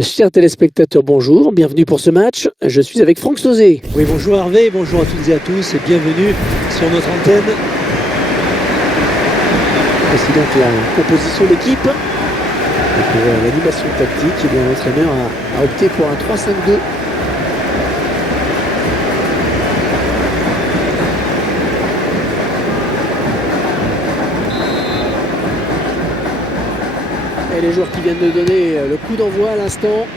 Chers téléspectateurs, bonjour, bienvenue pour ce match. Je suis avec Franck Sauzet. Oui, bonjour Hervé, bonjour à toutes et à tous et bienvenue sur notre antenne. Voici donc la composition d'équipe. Et pour l'animation tactique, eh bien, l'entraîneur a opté pour un 3-5-2. Et les joueurs qui viennent de donner le coup d'envoi à l'instant.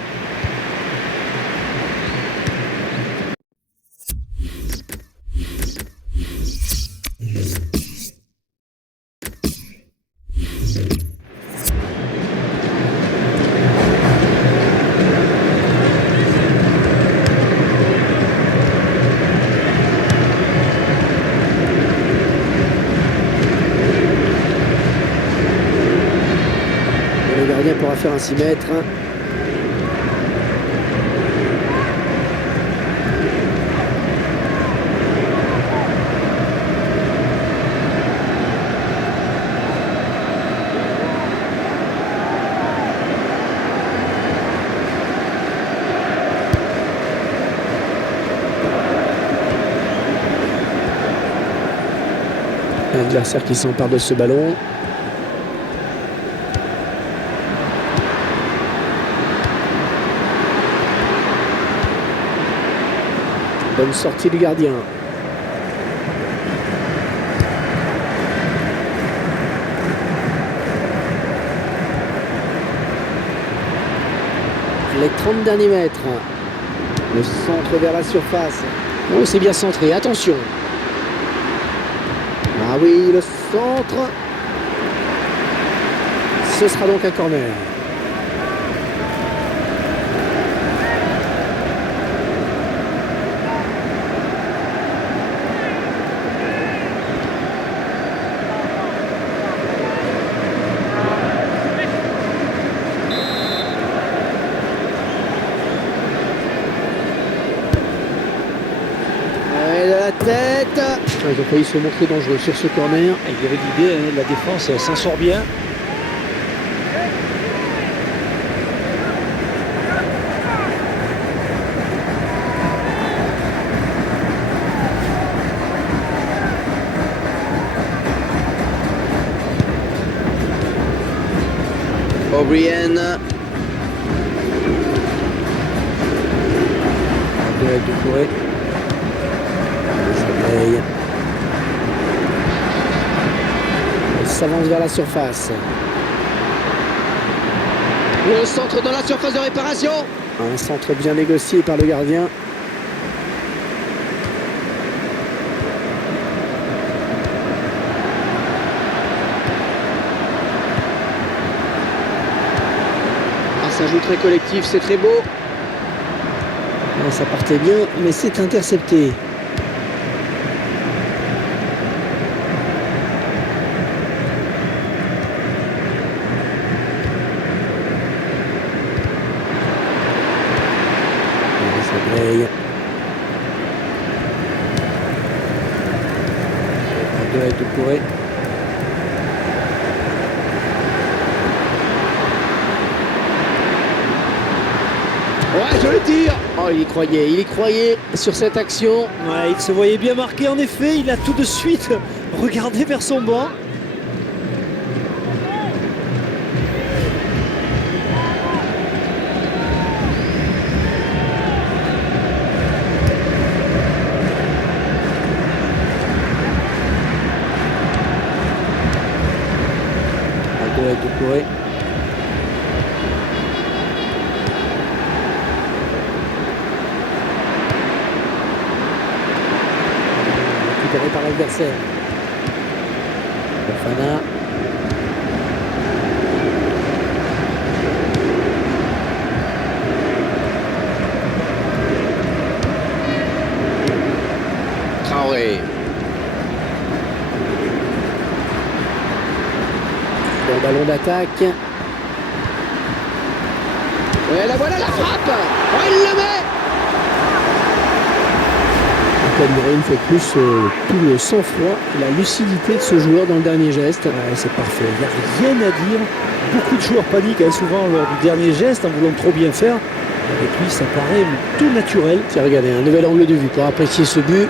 Et le gardien pourra faire un 6 mètres. L'adversaire qui s'empare de ce ballon. Bonne sortie du gardien. Les 30 derniers mètres. Le centre vers la surface. Oh, c'est bien centré, attention. Ah oui, le centre. Ce sera donc un corner. Et de la tête. Ils ont failli se montrer dangereux sur ce corner. Et il y avait l'idée, la défense s'en sort bien. O'Brien. De Touré. Il s'avance vers la surface. Le centre dans la surface de réparation. Un centre bien négocié par le gardien. Ah, ça joue très collectif, c'est très beau. Non, ça partait bien, mais c'est intercepté. Ça braille. De Touré. Ouais, je le tire. Oh, il y croyait sur cette action. Ouais, il se voyait bien marqué en effet, il a tout de suite regardé vers son banc. De Touré. Récupéré par l'adversaire. Fofana. Traoré. Bon ballon d'attaque. Et la voilà la frappe. Oh, il le met. Caduré une fois de plus tout le sang-froid et la lucidité de ce joueur dans le dernier geste. Ouais, c'est parfait, il n'y a rien à dire. Beaucoup de joueurs paniquent hein, souvent lors du dernier geste en voulant trop bien faire. Avec lui, ça paraît tout naturel. Tiens, regardez, un nouvel angle de vue pour apprécier ce but.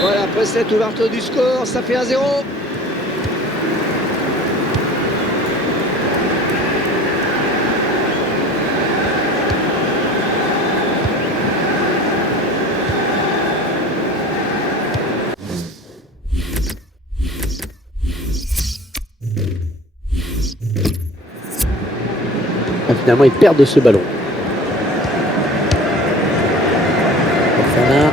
Voilà, après cette ouverture du score, ça fait 1-0. Finalement, ils perdent ce ballon. Fofana.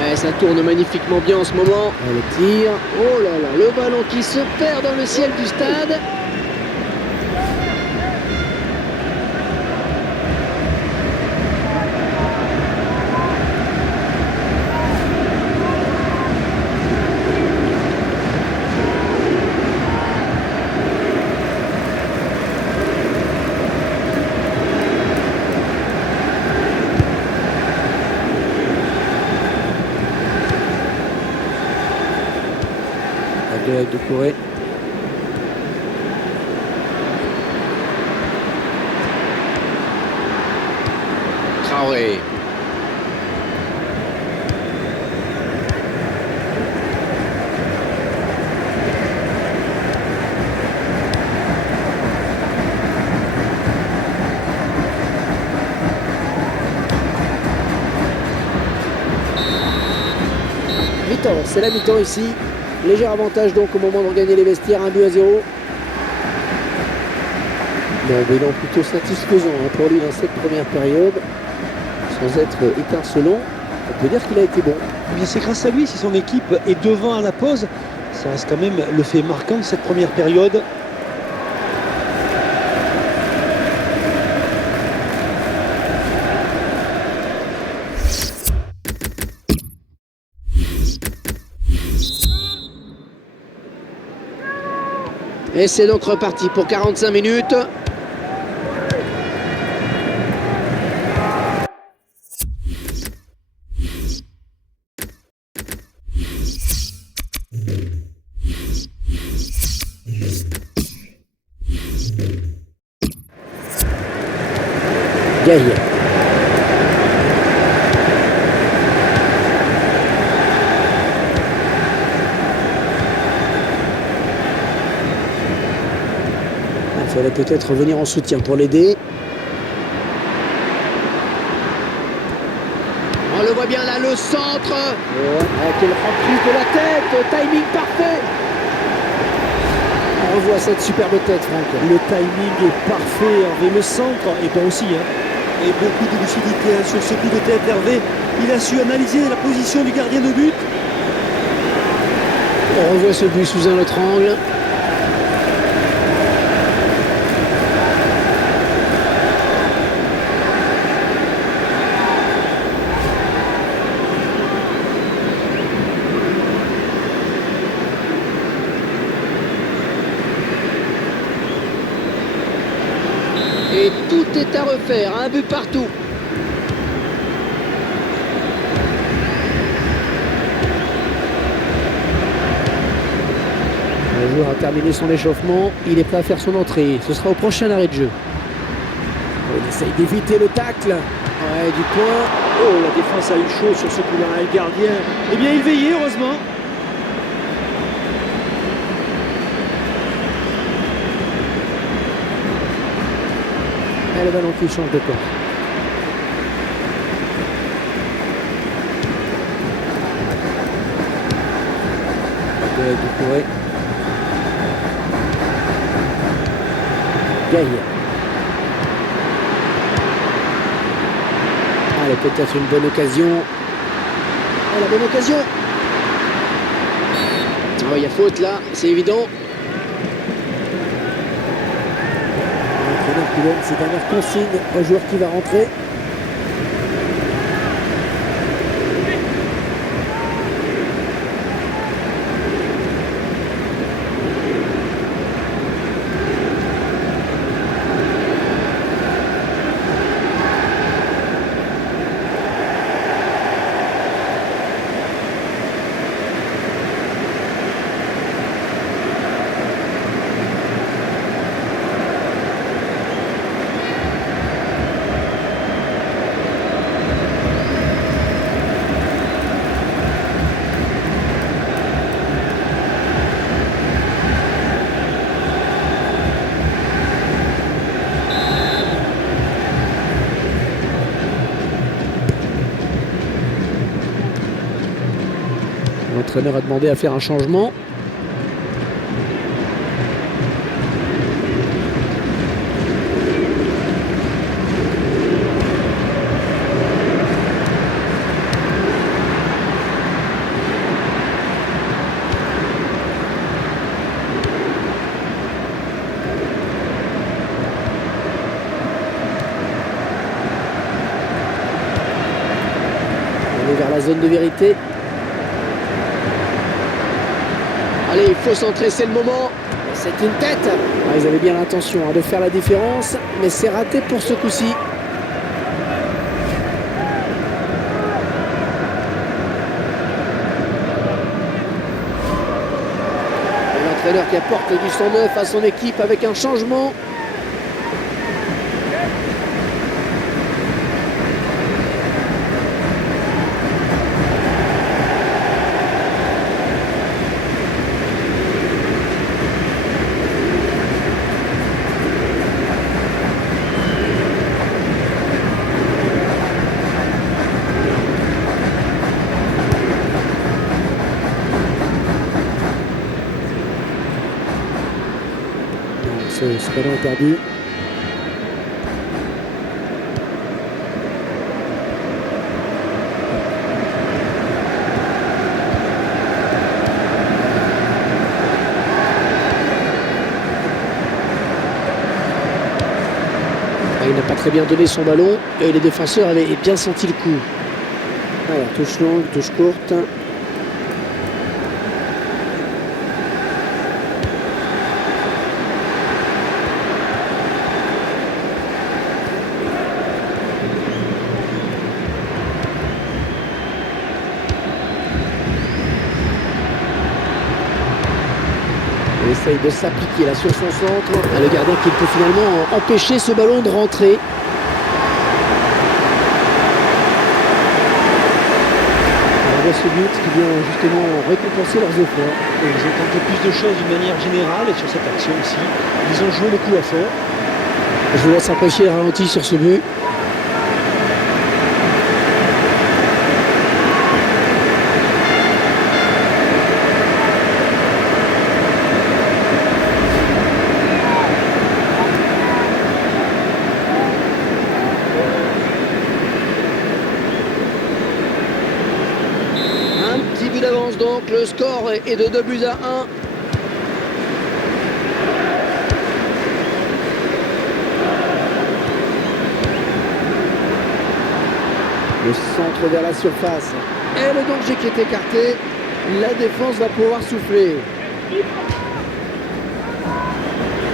Ouais, ça tourne magnifiquement bien en ce moment. Le tir. Oh là là, le ballon qui se perd dans le ciel du stade. De Corée. Traoré. Mi-temps, c'est la mi-temps ici. Léger avantage donc au moment de regagner les vestiaires, 1-0. Bon, bilan plutôt satisfaisant hein, pour lui dans cette première période. Sans être étincelant, on peut dire qu'il a été bon. Mais c'est grâce à lui si son équipe est devant à la pause. Ça reste quand même le fait marquant de cette première période. Et c'est donc reparti pour 45 minutes. Gaïa. Il fallait peut-être revenir en soutien pour l'aider. On le voit bien là, le centre. Avec le reprise de la tête, timing parfait. On revoit cette superbe tête, Franck. Le timing est parfait, Hervé. Le centre est bon aussi. Hein. Et beaucoup de lucidité hein, sur ce coup de tête, Hervé. Il a su analyser la position du gardien de but. On revoit ce but sous un autre angle. Et tout est à refaire, un but partout. Le joueur a terminé son échauffement, il est prêt à faire son entrée. Ce sera au prochain arrêt de jeu. On essaye d'éviter le tacle. Ouais, du point. Oh, la défense a eu chaud sur ce coup-là. Le gardien, eh bien, il veillait, heureusement. Et le ballon qui change de camp. Du Gaïa. Allez, peut-être une bonne occasion. Oh, la bonne occasion. Oh, il y a faute là, c'est évident. l'entraîneur qui donne ses dernières consignes au joueur qui va rentrer. L'entraîneur a demandé à faire un changement. On est vers la zone de vérité. Allez, il faut centrer, c'est le moment. C'est une tête. Ah, ils avaient bien l'intention de faire la différence, mais c'est raté pour ce coup-ci. L'entraîneur qui apporte du sang neuf à son équipe avec un changement. Ce ballon est perdu. Il n'a pas très bien donné son ballon et les défenseurs avaient bien senti le coup. Alors, touche longue, touche courte. Il essaye de s'appliquer là sur son centre. Le gardien qui peut finalement empêcher ce ballon de rentrer. On voit ce but qui vient justement récompenser leurs efforts. Et ils ont tenté plus de choses d'une manière générale et sur cette action aussi. Ils ont joué le coup à fond. Je vous laisse apprécier le ralenti sur ce but. D'avance donc, le score est de 2-1. Le centre vers la surface et le danger qui est écarté. La défense va pouvoir souffler.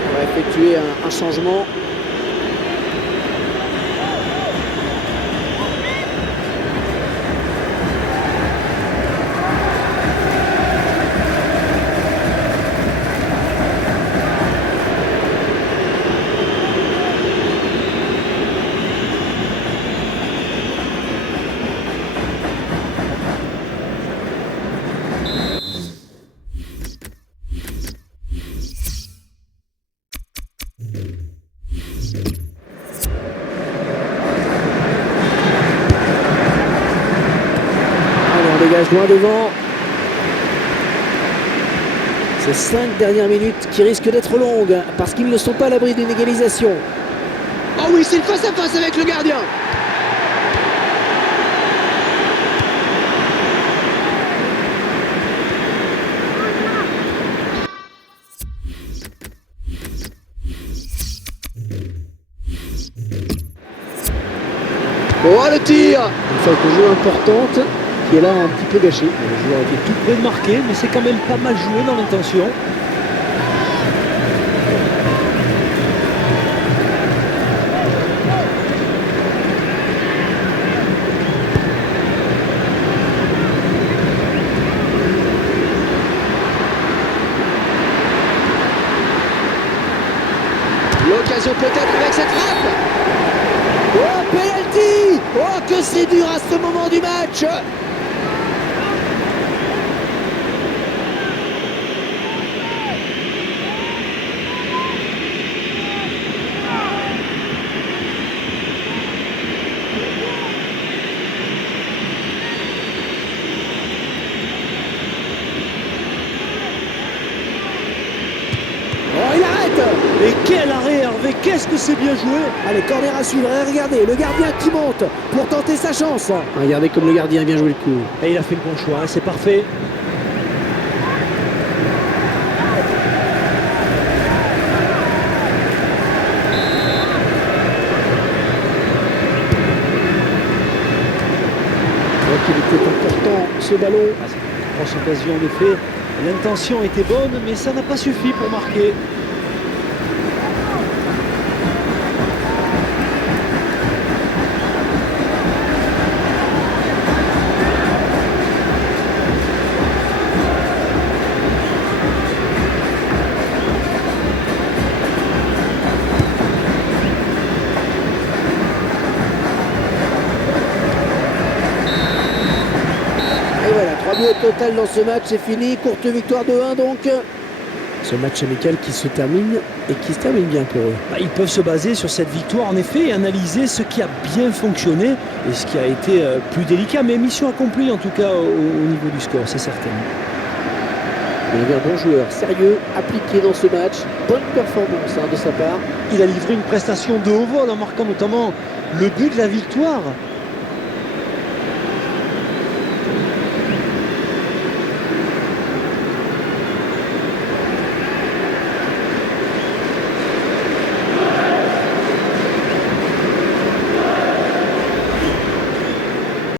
On va effectuer un changement. Dégage loin devant. Ces 5 dernières minutes qui risquent d'être longues parce qu'ils ne sont pas à l'abri d'une égalisation. Oh oui, c'est le face à face avec le gardien. Oh, le tir! Une faute de jeu importante qui est là un petit peu gâchée. Le joueur était tout près de marquer, mais c'est quand même pas mal joué dans l'intention. L'occasion peut-être avec cette frappe. Oh, penalty! Oh, que c'est dur à ce moment du match! Oh, il arrête! Et quel arrêt, Hervé, qu'est-ce que c'est bien joué! Allez, corner à suivre. Et regardez, le gardien qui monte pour tenter sa chance. Regardez comme le gardien a bien joué le coup. Et il a fait le bon choix, c'est parfait. Donc il était important ce ballon. Ah, c'est une grosse occasion en effet. L'intention était bonne, mais ça n'a pas suffi pour marquer. Et voilà, 3 buts au total dans ce match, c'est fini. Courte victoire de 1 donc. Ce match amical qui se termine et qui se termine bien pour eux. Ils peuvent se baser sur cette victoire en effet et analyser ce qui a bien fonctionné et ce qui a été plus délicat. Mais mission accomplie en tout cas au niveau du score, c'est certain. Il y avait un bon joueur, sérieux, appliqué dans ce match. Bonne performance de sa part. Il a livré une prestation de haut vol en marquant notamment le but de la victoire.